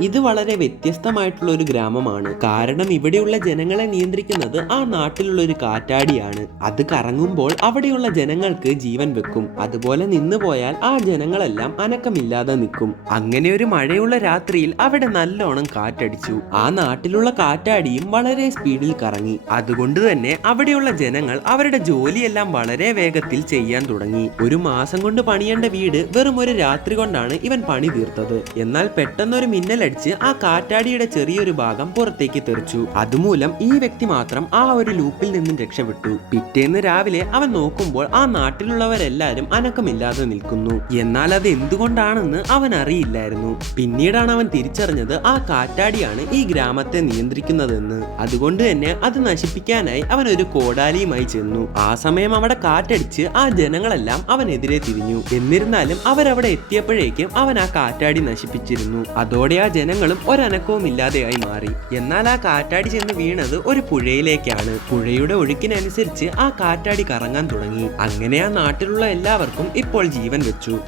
ഇത് വളരെ വ്യത്യസ്തമായിട്ടുള്ള ഒരു ഗ്രാമമാണ്. കാരണം ഇവിടെയുള്ള ജനങ്ങളെ നിയന്ത്രിക്കുന്നത് ആ നാട്ടിലുള്ള ഒരു കാറ്റാടിയാണ്. അത് കറങ്ങുമ്പോൾ അവിടെയുള്ള ജനങ്ങൾക്ക് ജീവൻ വെക്കും. അതുപോലെ നിന്നു പോയാൽ ആ ജനങ്ങളെല്ലാം അനക്കമില്ലാതെ നിൽക്കും. അങ്ങനെ ഒരു മഴയുള്ള രാത്രിയിൽ അവിടെ നല്ലോണം കാറ്റടിച്ചു. ആ നാട്ടിലുള്ള കാറ്റാടിയും വളരെ സ്പീഡിൽ കറങ്ങി. അതുകൊണ്ട് തന്നെ അവിടെയുള്ള ജനങ്ങൾ അവരുടെ ജോലിയെല്ലാം വളരെ വേഗത്തിൽ ചെയ്യാൻ തുടങ്ങി. ഒരു മാസം കൊണ്ട് പണിയേണ്ട വീട് വെറും ഒരു രാത്രി കൊണ്ടാണ് ഇവൻ പണി തീർത്തത്. എന്നാൽ പെട്ടെന്നൊരു മിന്നലടിച്ച് ആ കാറ്റാടിയുടെ ചെറിയൊരു ഭാഗം പുറത്തേക്ക് തെറിച്ചു. അതുമൂലം ഈ വ്യക്തി മാത്രം ആ ഒരു ലൂപ്പിൽ നിന്നും രക്ഷപ്പെട്ടു. പിറ്റേന്ന് രാവിലെ അവൻ നോക്കുമ്പോൾ ആ നാട്ടിലുള്ളവരെല്ലാരും അനക്കമില്ലാതെ നിൽക്കുന്നു. എന്നാൽ അത് എന്തുകൊണ്ടാണെന്ന് അവൻ അറിയില്ലായിരുന്നു. പിന്നീടാണ് അവൻ തിരിച്ചറിഞ്ഞത് ആ കാറ്റാടിയാണ് ഈ ഗ്രാമത്തെ നിയന്ത്രിക്കുന്നതെന്ന്. അതുകൊണ്ട് തന്നെ അത് നശിപ്പിക്കാനായി അവൻ ഒരു കോടാലിയുമായി ചെന്നു. ആ സമയം അവിടെ കാറ്റടിച്ച് ആ ജനങ്ങളെല്ലാം അവനെതിരെ തിരിഞ്ഞു. എന്നിരുന്നാലും അവരവിടെ എത്തിയപ്പോഴേക്കും അവൻ ആ കാറ്റാടി നശിപ്പിച്ചിരുന്നു. അതോടെ ആ ജനങ്ങളും ഒരനക്കവും ഇല്ലാതെയായി മാറി. എന്നാൽ ആ കാറ്റാടി ചെന്ന് വീണത് ഒരു പുഴയിലേക്കാണ്. പുഴയുടെ ഒഴുക്കിനനുസരിച്ച് ആ കാറ്റാടി കറങ്ങാൻ തുടങ്ങി. അങ്ങനെ ആ നാട്ടിലുള്ള എല്ലാവർക്കും ഇപ്പോൾ ജീവൻ വെച്ചു.